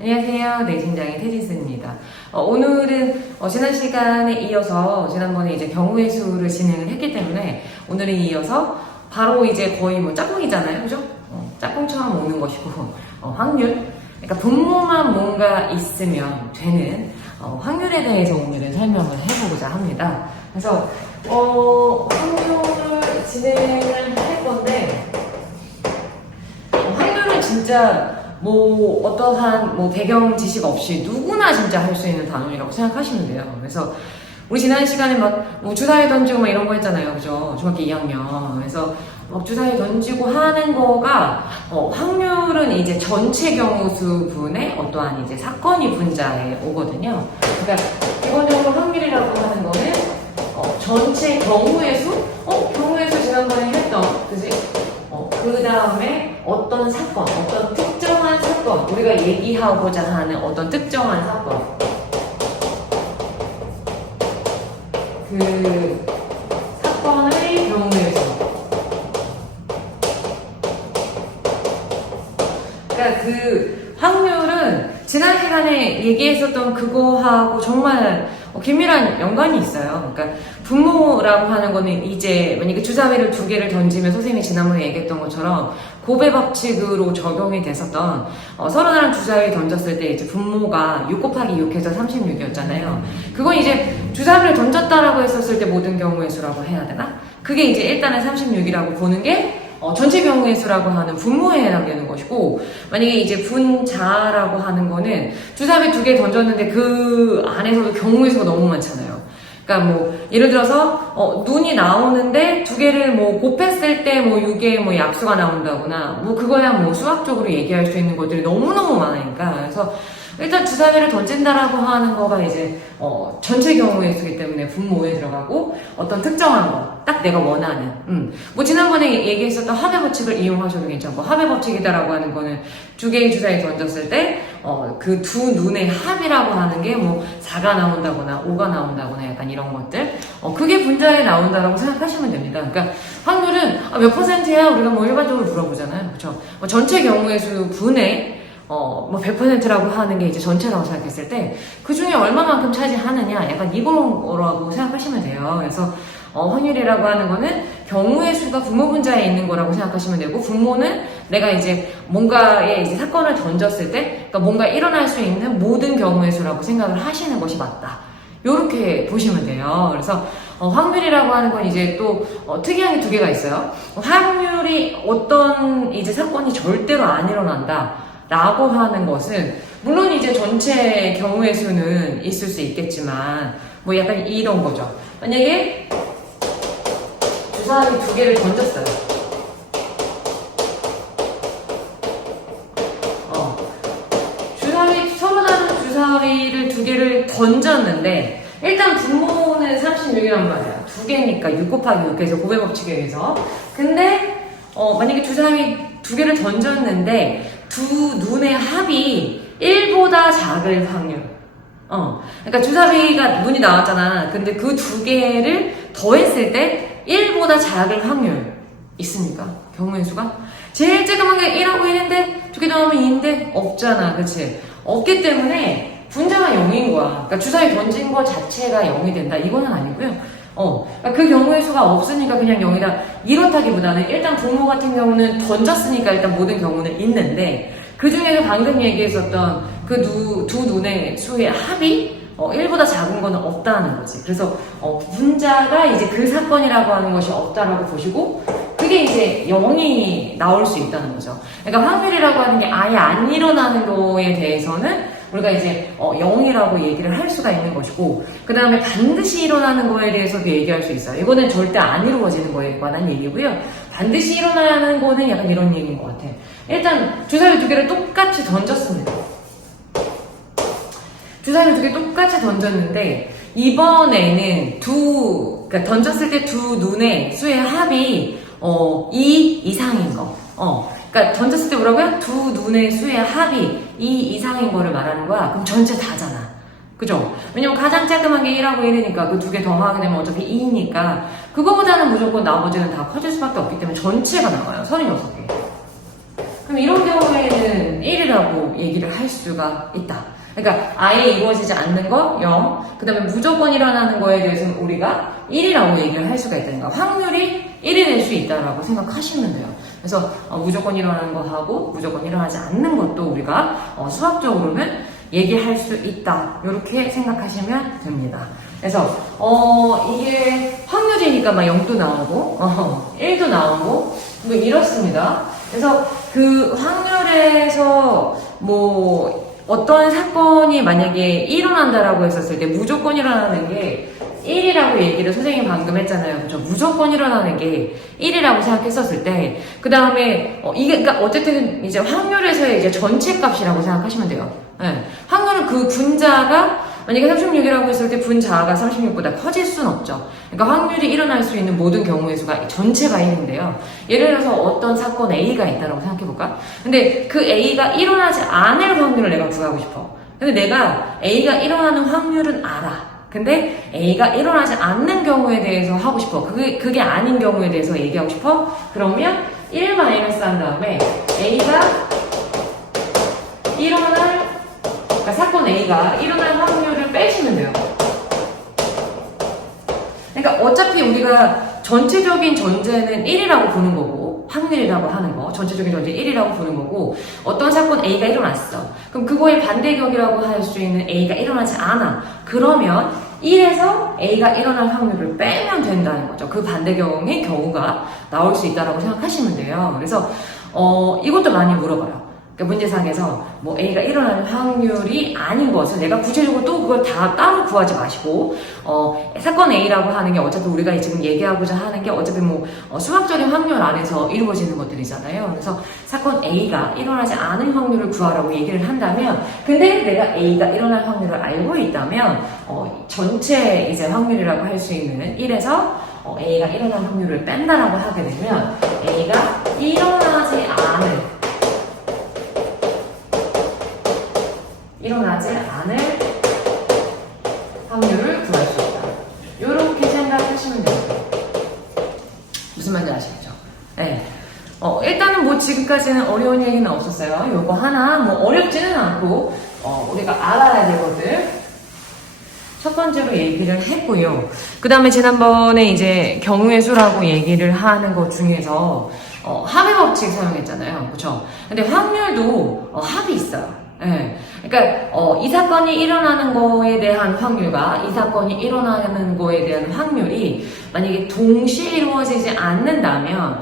안녕하세요. 내신장의 태진스입니다. 오늘은 지난 시간에 이어서 지난번에 이제 경우의 수를 진행을 했기 때문에 오늘은 이어서 바로 이제 거의 뭐 짝꿍이잖아요. 그죠? 짝꿍처럼 오는 것이고 확률. 그러니까 분모만 뭔가 있으면 되는 확률에 대해서 오늘은 설명을 해보고자 합니다. 그래서 확률을 진행을 할 건데 확률은 진짜 뭐 어떠한 뭐 배경 지식 없이 누구나 진짜 할 수 있는 단원이라고 생각하시면 돼요. 그래서 우리 지난 시간에 뭐 주사위 던지고 막 이런 거 했잖아요. 그죠? 중학교 2학년. 그래서 막 주사위 던지고 하는 거가 확률은 이제 전체 경우수 분의 어떠한 이제 사건이 분자에 오거든요. 그러니까 기본적으로 확률이라고 하는 거는 전체 경우의 수? 경우의 수 지난번에 했던, 그지? 그 다음에 어떤 사건, 어떤 특정한 사건, 우리가 얘기하고자 하는 어떤 특정한 사건. 그 사건의 경우의 수. 그러니까 그 확률은 지난 시간에 얘기했었던 그거하고 정말 긴밀한 연관이 있어요. 그러니까 분모라고 하는 거는 이제 만약에 주사위를 2개를 던지면 선생님이 지난번에 얘기했던 것처럼 곱의 법칙으로 적용이 됐었던 서로 다른 주사위 던졌을 때 이제 분모가 6 곱하기 6 해서 36이었잖아요. 그건 이제 주사위를 던졌다라고 했었을 때 모든 경우의 수라고 해야 되나? 그게 이제 일단은 36이라고 보는 게 전체 경우의 수라고 하는 분모에 해당되는 것이고, 만약에 이제 분자라고 하는 거는 주사위 2개 던졌는데 그 안에서도 경우의 수가 너무 많잖아요. 그러니까 뭐 예를 들어서 눈이 나오는데 2개를 뭐 곱했을 때 뭐 6의 뭐 약수가 나온다거나 뭐 그거야 뭐 수학적으로 얘기할 수 있는 것들이 너무너무 많으니까. 그래서 일단 주사위를 던진다라고 하는 거가 이제 전체 경우의 수이기 때문에 분모에 들어가고 어떤 특정한 거, 딱 내가 원하는 뭐 지난번에 얘기했었던 합의 법칙을 이용하셔도 괜찮고, 합의 법칙이다라고 하는 거는 2개의 주사위 던졌을 때 그 두 눈의 합이라고 하는 게 뭐 4가 나온다거나 5가 나온다거나 약간 이런 것들, 그게 분자에 나온다라고 생각하시면 됩니다. 그러니까 확률은 몇 %야 우리가 뭐 일반적으로 물어보잖아요. 그렇죠? 전체 경우의 수 분의 뭐 100%라고 하는 게 이제 전체라고 생각했을 때 그 중에 얼마만큼 차지하느냐, 약간 이거라고 생각하시면 돼요. 그래서 확률이라고 하는 거는 경우의 수가 분모 분자에 있는 거라고 생각하시면 되고, 분모는 내가 이제 뭔가의 이제 사건을 던졌을 때, 그러니까 뭔가 일어날 수 있는 모든 경우의 수라고 생각을 하시는 것이 맞다. 요렇게 보시면 돼요. 그래서 확률이라고 하는 건 이제 또 특이한 게 2개가 있어요. 확률이 어떤 이제 사건이 절대로 안 일어난다 라고 하는 것은, 물론 이제 전체 경우의 수는 있을 수 있겠지만 뭐 약간 이런 거죠. 만약에 주사위 2개를 던졌어요. 서로 다른 주사위를 2개를 던졌는데 일단 분모는 36이란 말이야. 2개니까 6 곱하기 6해서 곱의 법칙에 의해서. 근데 만약에 주사위 2개를 던졌는데 두 눈의 합이 1보다 작을 확률. 그러니까 주사위가 눈이 나왔잖아. 근데 그 2개를 더했을 때 1보다 작을 확률 있습니까? 경우의 수가? 제일 쬐끄만 게 1하고 1인데 2개 더하면 2인데 없잖아. 그치? 없기 때문에 분자가 0인 거야. 그러니까 주사위 던진 것 자체가 0이 된다. 이거는 아니고요. 그러니까 그 경우의 수가 없으니까 그냥 0이다. 이렇다기보다는 일단 분모 같은 경우는 던졌으니까 일단 모든 경우는 있는데, 그 중에서 방금 얘기했었던 그 두 눈의 수의 합이 1보다 작은 거는 없다는 거지. 그래서 분자가 이제 그 사건이라고 하는 것이 없다라고 보시고, 그게 이제 0이 나올 수 있다는 거죠. 그러니까 확률이라고 하는 게 아예 안 일어나는 거에 대해서는 우리가 이제 0이라고 얘기를 할 수가 있는 것이고, 그 다음에 반드시 일어나는 거에 대해서도 얘기할 수 있어요. 이거는 절대 안 이루어지는 거에 관한 얘기고요. 반드시 일어나는 거는 약간 이런 얘기인 것 같아. 일단 주사위 2개를 똑같이 던졌습니다. 주사위 2개 똑같이 던졌는데 이번에는 그러니까 던졌을 때 두 눈의 수의 합이 2 이상인 거. 그러니까 던졌을 때 뭐라고요? 두 눈의 수의 합이 2 이상인 거를 말하는 거야. 그럼 전체 다잖아. 그죠? 왜냐면 가장 쬐끄만 게 1하고 1이니까 그 2개 더하게 되면 어차피 2니까 그거보다는 무조건 나머지는 다 커질 수밖에 없기 때문에 전체가 나와요. 36개. 그럼 이런 경우에는 1이라고 얘기를 할 수가 있다. 그러니까 아예 이루어지지 않는 거 0, 그 다음에 무조건 일어나는 거에 대해서는 우리가 1이라고 얘기를 할 수가 있다는 거. 확률이 1이 될 수 있다라고 생각하시면 돼요. 그래서 무조건 일어나는 거 하고 무조건 일어나지 않는 것도 우리가 수학적으로는 얘기할 수 있다. 이렇게 생각하시면 됩니다. 그래서 이게 확률이니까 막 0도 나오고 1도 나오고 뭐 이렇습니다. 그래서 그 확률에서 뭐 어떤 사건이 만약에 일어난다라고 했었을 때 무조건 일어나는 게 1이라고 얘기를 선생님이 방금 했잖아요. 그죠? 무조건 일어나는 게 1이라고 생각했었을 때, 그 다음에, 이게, 그러니까 어쨌든 이제 확률에서의 이제 전체 값이라고 생각하시면 돼요. 네. 확률은 그 분자가 만약에 36이라고 했을 때 분자가 36보다 커질 수는 없죠. 그러니까 확률이 일어날 수 있는 모든 경우의 수가 전체가 1인데요. 예를 들어서 어떤 사건 A가 있다고 생각해볼까? 근데 그 A가 일어나지 않을 확률을 내가 구하고 싶어. 근데 내가 A가 일어나는 확률은 알아. 근데 A가 일어나지 않는 경우에 대해서 하고 싶어. 그게 아닌 경우에 대해서 얘기하고 싶어? 그러면 1 마이너스 한 다음에 A가 그러니까 사건 A가 일어날 확률을 빼시면 돼요. 그러니까 어차피 우리가 전체적인 전제는 1이라고 보는 거고, 확률이라고 하는 거, 전체적인 전제 1이라고 보는 거고, 어떤 사건 A가 일어났어. 그럼 그거의 반대격이라고 할 수 있는 A가 일어나지 않아. 그러면 1에서 A가 일어날 확률을 빼면 된다는 거죠. 그 반대경의 경우가 나올 수 있다고 생각하시면 돼요. 그래서 이것도 많이 물어봐요. 그러니까 문제상에서 뭐 A가 일어나는 확률이 아닌 것을 내가 구체적으로 또 그걸 다 따로 구하지 마시고 사건 A라고 하는 게 어차피 우리가 지금 얘기하고자 하는 게 어차피 뭐 수학적인 확률 안에서 이루어지는 것들이잖아요. 그래서 사건 A가 일어나지 않은 확률을 구하라고 얘기를 한다면, 근데 내가 A가 일어날 확률을 알고 있다면 전체 이제 확률이라고 할 수 있는 1에서 A가 일어날 확률을 뺀다라고 하게 되면 A가 일어나지 않을 확률을 구할 수 있다. 이렇게 생각하시면 됩니다. 무슨 말인지 아시겠죠? 네. 일단은 뭐 지금까지는 어려운 얘기는 없었어요. 요거 하나 뭐 어렵지는 않고 우리가 알아야 될 것들 첫 번째로 얘기를 했고요. 그 다음에 지난번에 이제 경우의 수라고 얘기를 하는 것 중에서 합의 법칙 사용했잖아요. 그렇죠? 근데 확률도 합이 있어요. 네. 그러니까 이 사건이 일어나는 거에 대한 확률과 이 사건이 일어나는 거에 대한 확률이 만약에 동시에 이루어지지 않는다면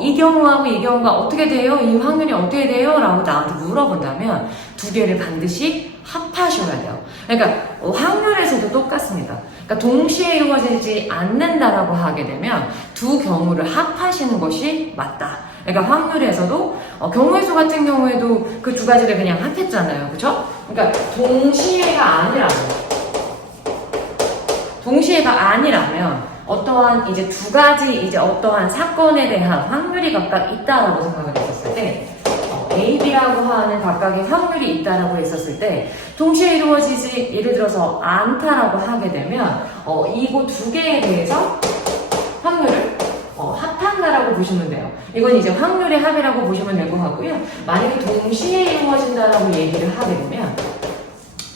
이 경우하고 이 경우가 어떻게 돼요? 이 확률이 어떻게 돼요? 라고 나한테 물어본다면 두 개를 반드시 합하셔야 돼요. 그러니까 확률에서도 똑같습니다. 그러니까 동시에 이루어지지 않는다라고 하게 되면 두 경우를 합하시는 것이 맞다. 그러니까 확률에서도 경우의 수 같은 경우에도 그 두 가지를 그냥 합했잖아요. 그쵸? 그러니까 동시에가 아니라면 어떠한 이제 두 가지 이제 어떠한 사건에 대한 확률이 각각 있다라고 생각을 했었을 때 A, B라고 하는 각각의 확률이 있다라고 했었을 때 동시에 이루어지지 예를 들어서 않다라고 하게 되면 이거 두 개에 대해서 확률을 합한다라고 보시면 돼요. 이건 이제 확률의 합이라고 보시면 될 것 같고요. 만약에 동시에 이루어진다라고 얘기를 하게 되면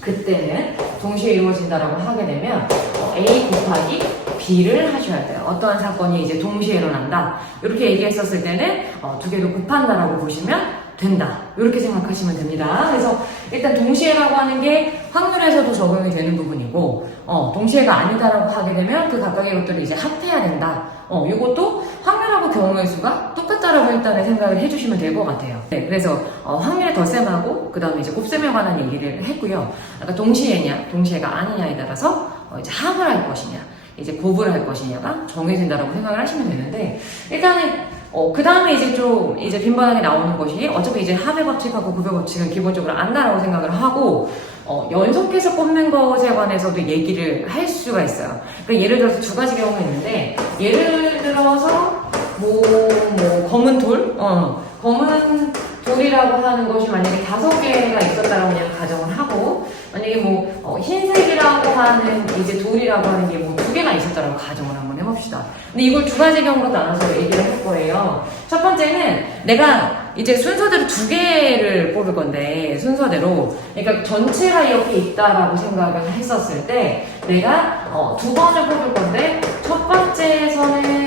그때는 동시에 이루어진다라고 하게 되면 A 곱하기 B를 하셔야 돼요. 어떠한 사건이 이제 동시에 일어난다. 이렇게 얘기했었을 때는 두 개를 곱한다라고 보시면 된다. 이렇게 생각하시면 됩니다. 그래서 일단 동시에라고 하는 게 확률에서도 적용이 되는 부분이고 동시에가 아니다라고 하게 되면 그 각각의 것들을 이제 합해야 된다. 이것도 확률하고 경우의 수가 똑같다라고 일단은 생각을 해주시면 될 것 같아요. 네, 그래서 확률의 덧셈하고 그 다음에 이제 곱셈에 관한 얘기를 했고요. 아까 동시에냐, 동시에가 아니냐에 따라서 이제 합을 할 것이냐, 이제 곱을 할 것이냐가 정해진다라고 생각을 하시면 되는데 일단은 그 다음에 이제 빈번하게 나오는 것이 어차피 이제 합의 법칙하고 곱의 법칙은 기본적으로 안다라고 생각을 하고 연속해서 뽑는 것에 관해서도 얘기를 할 수가 있어요. 그러니까 예를 들어서 두 가지 경우가 있는데 예를 들어서 검은 돌이라고 하는 것이 만약에 5개가 있었다라고 그냥 가정을 하고 만약에 흰색이라고 하는 이제 돌이라고 하는 게 2개가 있었다라고 가정을 한번 해봅시다. 근데 이걸 두 가지 경우로 나눠서 얘기를 할 거예요. 첫 번째는 내가 이제 순서대로 두 개를 뽑을 건데, 순서대로. 그러니까 전체가 이렇게 있다라고 생각을 했었을 때, 내가 두 번을 뽑을 건데, 첫 번째에서는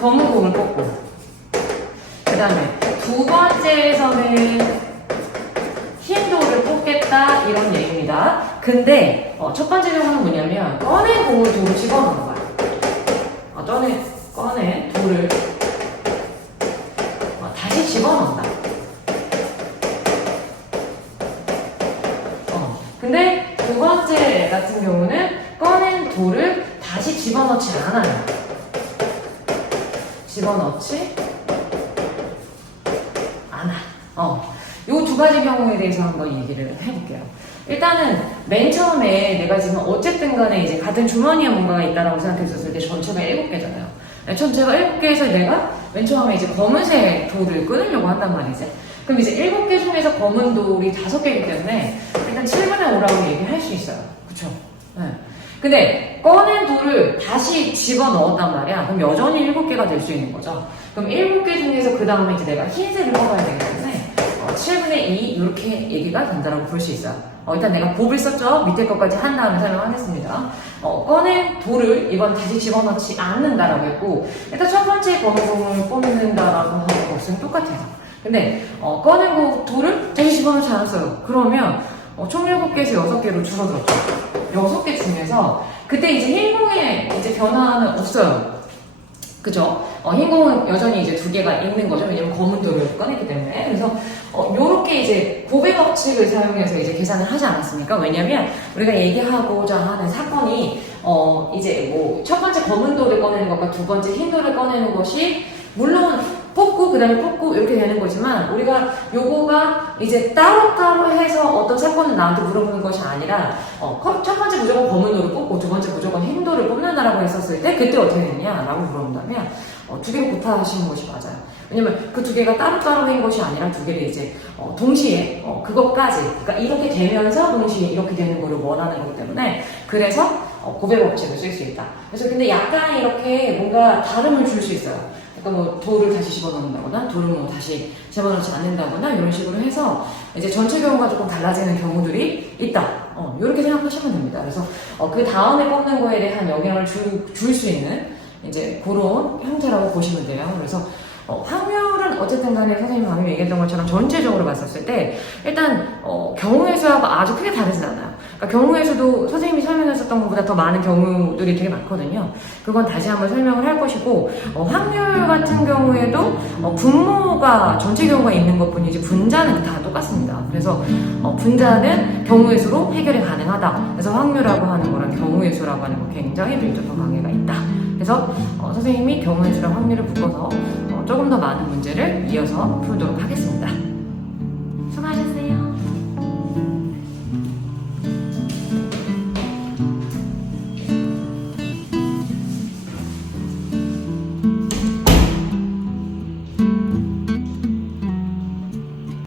검은 공을 뽑고, 그 다음에 두 번째에서는 흰 돌을 뽑겠다, 이런 얘기입니다. 근데 첫 번째 경우는 뭐냐면, 꺼낸 공을 돌을 집어넣는 거야. 꺼낸 돌을 다시 집어넣는다. 근데 두 번째 같은 경우는 꺼낸 돌을 다시 집어넣지 않아요. 집어넣지 않아. 요 두 가지 경우에 대해서 한번 얘기를 해볼게요. 일단은 맨 처음에 내가 지금 어쨌든 간에 이제 같은 주머니에 뭔가가 있다라고 생각했었을 때 전체가 7개잖아요. 전체가 7개에서 내가 맨 처음에 이제 검은색 돌을 끊으려고 한단 말이지. 그럼 이제 7개 중에서 검은 돌이 5개이기 때문에 일단 7분의 5라고 얘기할 수 있어요. 그쵸? 네. 근데 꺼낸 돌을 다시 집어 넣었단 말이야. 그럼 여전히 7개가 될 수 있는 거죠. 그럼 7개 중에서 그 다음에 이제 내가 흰색을 뽑아야 되기 때문에 7분의 2 이렇게 얘기가 된다고 볼 수 있어요. 일단 내가 곱을 썼죠. 밑에 것까지 한 다음에 설명하겠습니다. 꺼낸 돌을 이번 다시 집어넣지 않는다라고 했고, 일단 첫 번째 검은 공을 뽑는다라고 하는 것은 똑같아요. 근데 꺼낸 돌을 다시 집어넣지 않았어요. 그러면 총 7개에서 6개로 줄어들었죠. 6개 중에서 그때 이제 흰 공의 이제 변화는 없어요. 그죠? 흰 공은 여전히 이제 2개가 있는 거죠. 왜냐면 검은 돌을 꺼냈기 때문에. 그래서 요렇게 이제 곱의 법칙을 사용해서 이제 계산을 하지 않았습니까? 왜냐면 우리가 얘기하고자 하는 사건이 이제 뭐 첫 번째 검은 돌을 꺼내는 것과 두 번째 흰 돌을 꺼내는 것이 물론 뽑고 그 다음에 뽑고 이렇게 되는 거지만, 우리가 요거가 이제 따로따로 해서 어떤 사건을 나한테 물어보는 것이 아니라 첫 번째 무조건 검은 돌을 뽑고 두 번째 무조건 흰 돌을 뽑는다라고 했었을 때 그때 어떻게 되느냐라고 물어본다면 2개를 곱하시는 것이 맞아요. 왜냐면 그 2개가 따로따로 된 것이 아니라 2개를 이제 동시에 그것까지, 그러니까 이렇게 되면서 동시에 이렇게 되는 거를 원하는 거기 때문에, 그래서 곱의 법칙을 쓸 수 있다. 그래서 근데 약간 이렇게 뭔가 다름을 줄 수 있어요. 그러니까 뭐 돌을 다시 집어넣는다거나 돌을 뭐 다시 집어넣지 않는다거나 이런 식으로 해서 이제 전체 경우가 조금 달라지는 경우들이 있다. 이렇게 생각하시면 됩니다. 그래서 그 다음에 뽑는 거에 대한 영향을 줄 수 있는 이제 그런 형태라고 보시면 돼요. 그래서 확률은 어쨌든 간에 선생님이 방금 얘기했던 것처럼 전체적으로 봤었을 때 일단 경우의 수하고 아주 크게 다르진 않아요. 그러니까 경우의 수도 선생님이 설명했었던 것보다 더 많은 경우들이 되게 많거든요. 그건 다시 한번 설명을 할 것이고, 확률 같은 경우에도 분모가 전체 경우가 있는 것뿐이지 분자는 다 똑같습니다. 그래서 분자는 경우의 수로 해결이 가능하다. 그래서 확률이라고 하는 거랑 경우의 수라고 하는 거 굉장히 밀접한 관계가 있다. 그래서 선생님이 경우의 수랑 확률을 묶어서 조금 더 많은 문제를 이어서 풀도록 하겠습니다.